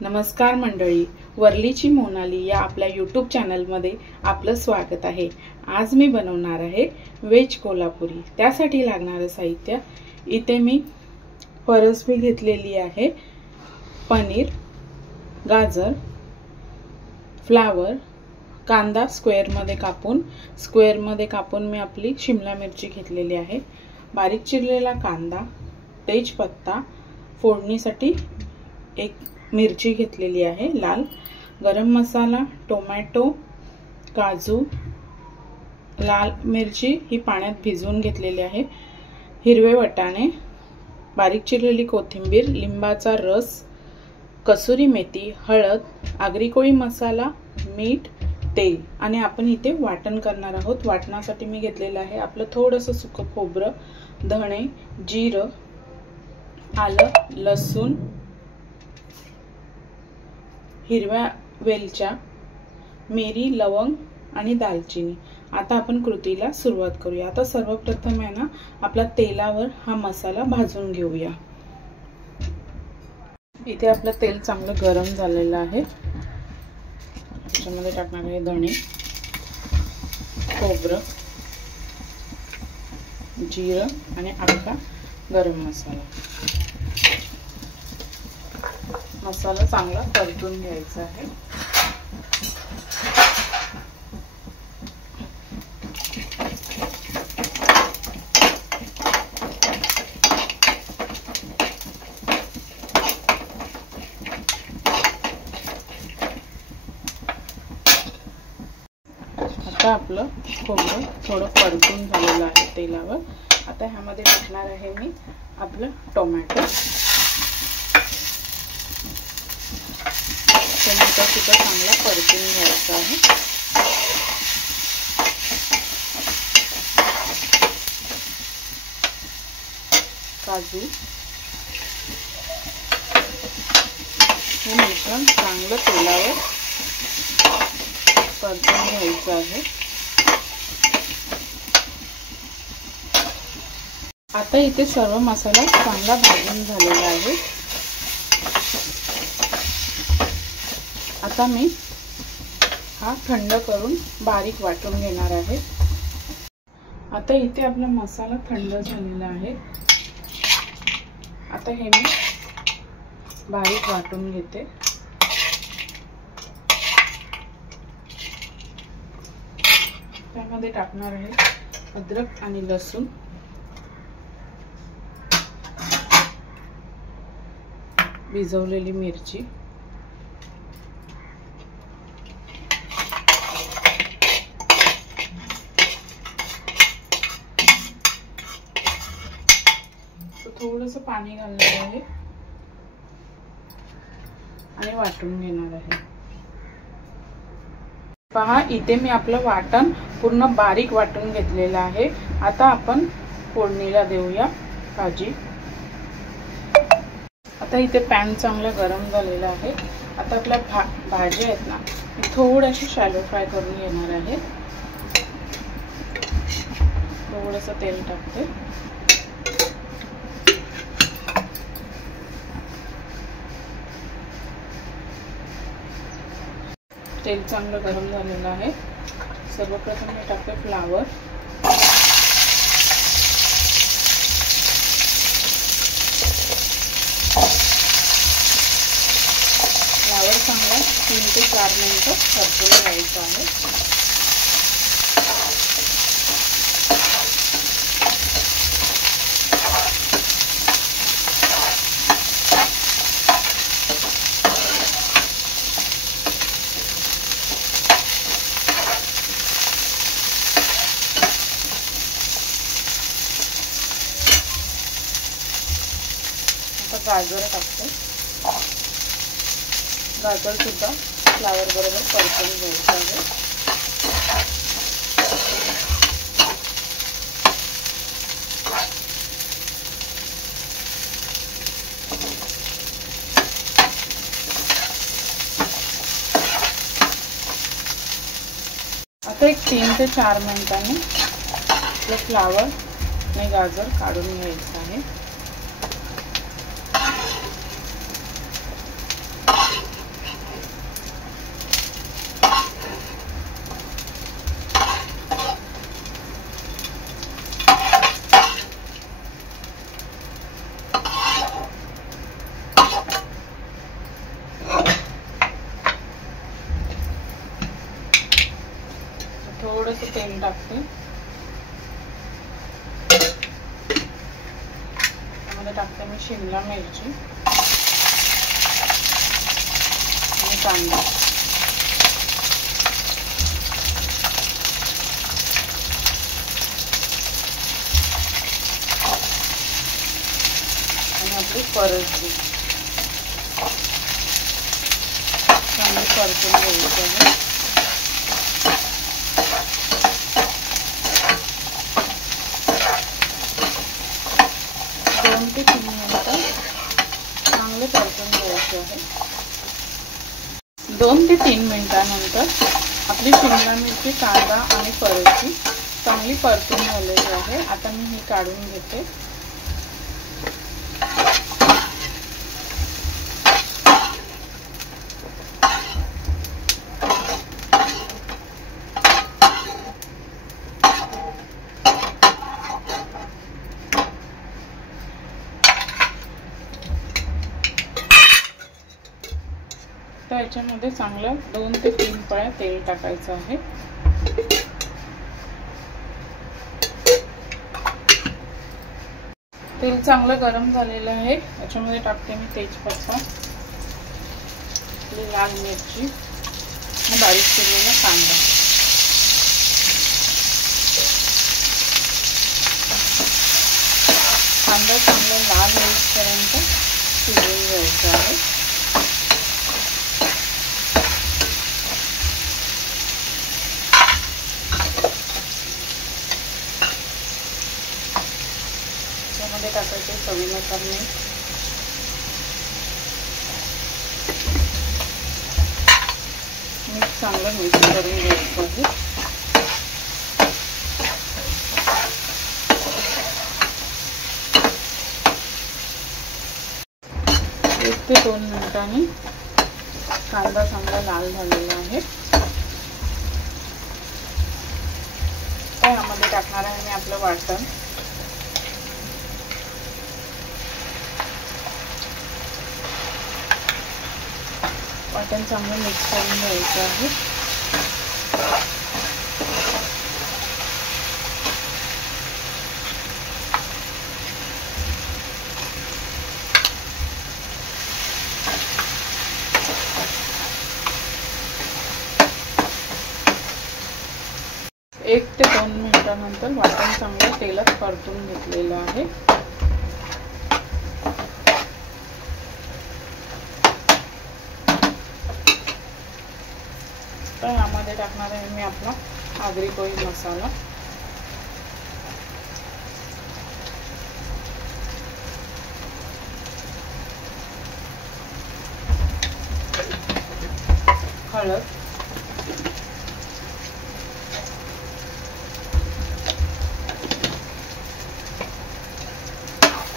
नमस्कार मंडळी, वर्लीची मोनाली या आपल्या यूट्यूब चॅनलमध्ये आपलं स्वागत आहे। आज मी बनवणार आहे वेज कोल्हापुरी। त्यासाठी लागणारे साहित्य इथे मी फरसबी घेतलेली आहे, पनीर, गाजर, फ्लावर, कांदा स्क्वेअर मध्ये कापून मी आपली शिमला मिरची घेतलेली आहे, बारीक चिरलेला कांदा, तेजपत्ता, फोडणीसाठी एक मिरची घेतलेली आहे लाल, गरम मसाला, टोमॅटो, काजू, लाल मिरची ही पाण्यात भिजवून घेतलेली आहे, हिरवे वाटाणे, बारीक चिरलेली कोथिंबीर, लिंबाचा रस, कसुरी मेथी, हळद, आगरी कोळी मसाला, मीठ, तेल आणि आपण इथे वाटण करणार आहोत। वाटणासाठी मी घेतलेलं आहे आपलं थोडंसं सुकं खोबरं, धणे, जिरं, आलं, लसूण, हिरव्या वेलच्या, मिरी, लवंग आणि दालचिनी। आता आपण कृतीला सुरुवात करूया। आता सर्वप्रथम आहे ना आपला तेलावर हा मसाला भाजून घेऊया। इथे आपलं तेल चांगलं गरम झालेलं आहे, त्याच्यामध्ये टाकणार आहे धणे, खोबरं, जिरं आणि आपला गरम मसाला। मसाला चांगला परतून घ्यायचा आहे। आता आपलं खोबरं थोडं परतून झालेलं आहे तेलावर। आता ह्यामध्ये टाकणार आहे मी आपलं टोमॅटो सुद्धा चांगला परतून घ्यायचा आहे। काजू हे मिश्रण चांगलं तेलावर परतून घ्यायचं आहे। आता इथे सर्व मसाला चांगला भाजून झालेला आहे। आता मी हा थंड करून बारीक वाटून घेणार आहे। आता इथे आपला मसाला थंड झालेला आहे। आता हे मी बारीक वाटून घेते। त्यामध्ये टाकणार आहे अद्रक आणि लसूण, भिजवलेली मिरची, थोडंसं पाणी घालणार आहे आणि वाटून घेणार आहे। पहा इथे मी आपलं वाटण पूर्ण बारीक वाटून घेतलेलं आहे। आता आपण फोडणीला देऊया भाजी। आता इथे पॅन चांगला गरम झालेला आहे। आता आपल्या भाजी आहेत ना थोडीशी शॅलो फ्राय करून घेणार आहे। थोडंसं तेल टाकते, तेल चांगलं गरम झालेलं आहे। सर्वप्रथम मी टाकते फ्लावर, चांगला 3 ते 4 मिनिटं परतून घ्यायचं आहे। गाजर टाकते, गाजर सुद्धा फ्लावर बरोबर परतून घ्यायचं आहे। आता एक 3 ते 4 मिनिटांनी आपलं फ्लावर आणि गाजर काढून घ्यायचं आहे। थोडंसं तेल टाकते. त्यामध्ये टाकते मी शिमला मिरची आणि कांदा. आणि आपली परतली चांगली परतून घ्यायची आहे. 2 ते 3 मिनिटं चांगले परतून घ्यायचे आहे. 2 ते 3 मिनिटांनंतर आपली शिमला मिरची, कांदा आणि परतली चांगली परतून झालेली आहे. आता मी हे काढून घेते. तर याच्यामध्ये चांगलं 2 ते 3 पळ्या तेल टाकायचं आहे. तेल चांगलं गरम झालेलं आहे. याच्यामध्ये टाकते मी तेजपत्ता, लाल मिरची आणि बारीक चिरलेला कांदा. कांदा चांगला लाल होईपर्यंत शिजवून घ्यायचा आहे. त्यामध्ये टाकायचे चवीनुसार मीठ, चांगलं मिक्स करून घ्यायचं आहे. एक ते 2 मिनिटांनी कांदा चांगला लाल झालेला आहे. त्यामध्ये टाकणार आहे मी आपलं वाटण. वाटण चांगलं मिक्स करून घ्यायचं आहे. एक ते 2 मिनिटांनंतर वाटण चांगलं तेलात परतून घेतलेलं आहे. तर यामध्ये टाकणार आहे मी आपला आगरी कोळी मसाला. हळद,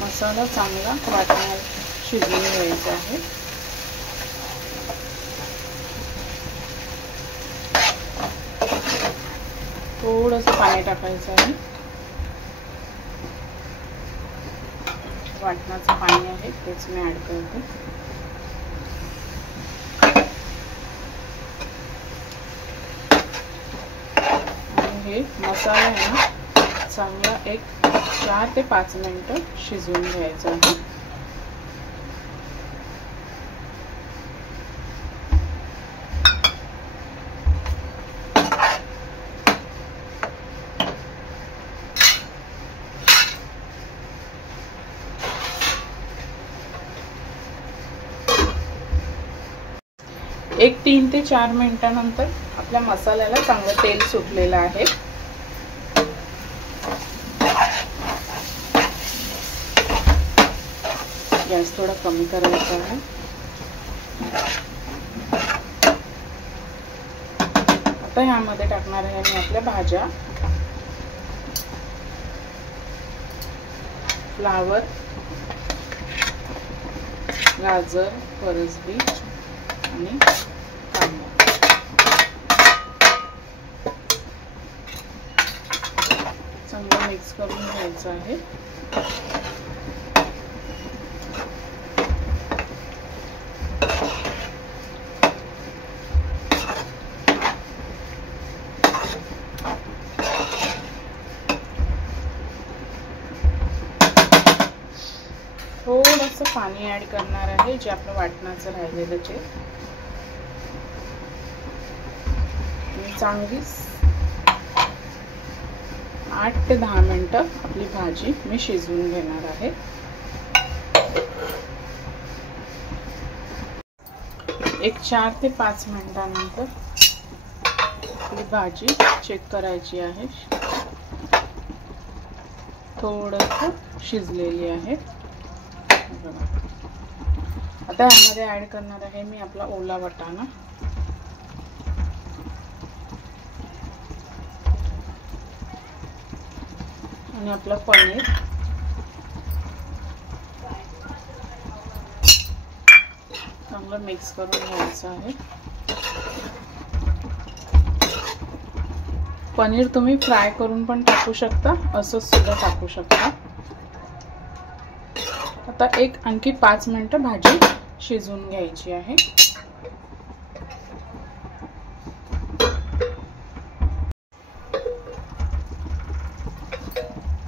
मसाला चांगला वाटणात शिजवून घ्यायचा आहे. थोडंसं पाणी टाकायचं आहे. वाटणाचं पाणी आहे तेच मी ऍड करते. आणि हे मसाला आहे ना चांगला एक 4 ते 5 मिनिटं शिजवून घ्यायचं आहे. एक 3 ते 4 मिनिटांनंतर आपल्या मसाल्याला चांगलं तेल सुटलेलं आहे. गॅस थोडा कमी करायचा आहे. आता यामध्ये टाकणार आहे मी आपल्या भाज्या. फ्लावर, गाजर, फरसबी आणि कांदा. चांगलं मिक्स करून घ्यायचं आहे. पाणी ऍड करणार आहे, जे आपलं वाटणाचं राहिलेलं ते. चांगली 8 ते 10 मिनिटं आपली भाजी मी शिजवून घेणार आहे. एक 4 ते 5 मिनिटांनंतर आपली भाजी चेक करायची आहे. थोडंसं शिजलेली आहे. आता यामध्ये ऍड करणार आहे मी आपला ओला वाटाणा. आणि आपलं पनीर. चांगलं मिक्स करून घ्यायचं आहे. पनीर तुम्ही फ्राय करून पण टाकू शकता, असं सुद्धा टाकू शकता. आता आणखी 5 मिनिटं भाजी शिजवून घ्यायची आहे.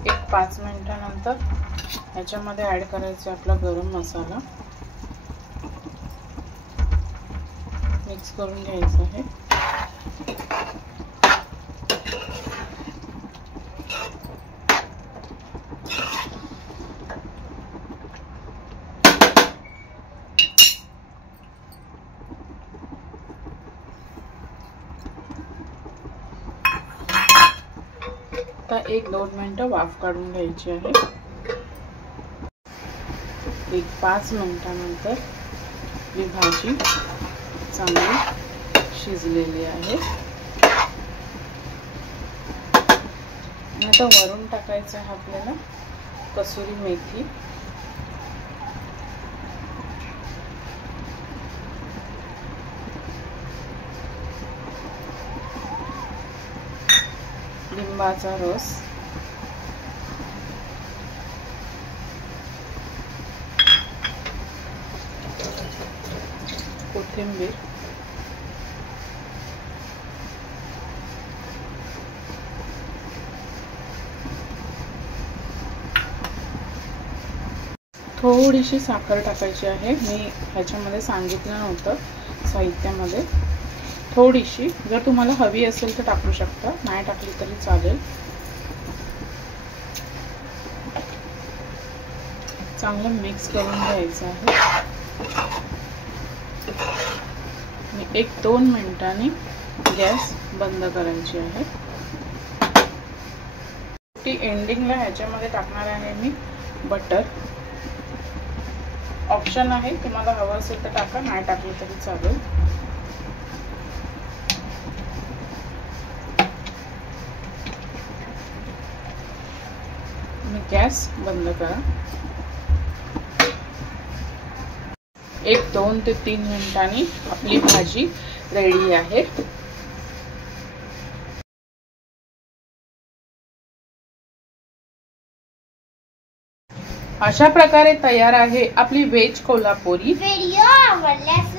एक 5 मिनिटांनंतर याच्यामध्ये ऍड करायचा आपला गरम मसाला. मिक्स करून घ्यायचं आहे. आता 1-2 मिनिटं वाफ काढून घ्यायची आहे. एक 5 मिनिटांनंतर ही भाजी चांगली शिजलेली आहे. आणि आता वरून टाकायचं आहे आपल्याला कसुरी मेथी. लिंबाचा रस. कोथिंबीर. थोडीशी साखर टाकायची आहे. मी ह्याच्यामध्ये सांगितलं नव्हतं साहित्यामध्ये. थोडीशी, जर तुम्हाला हवी असेल तर टाकू शकता, नाही टाकली तरी चालेल. चांगलं मिक्स करून घ्यायचं आहे. 1-2 मिनिटांनी गॅस बंद करायची आहे. ती एंडिंगला ह्याच्यामध्ये टाकणार आहे मी बटर. ऑप्शन आहे, तुम्हाला हवं असेल तर टाका, नाही टाकली तरी चालेल. गॅस बंद करा. 1-2 ते 3 मिनिटांनी आपली भाजी रेडी आहे. अशा प्रकारे तयार आहे आपली व्हेज कोल्हापुरी. व्हिडिओ आवडल्यास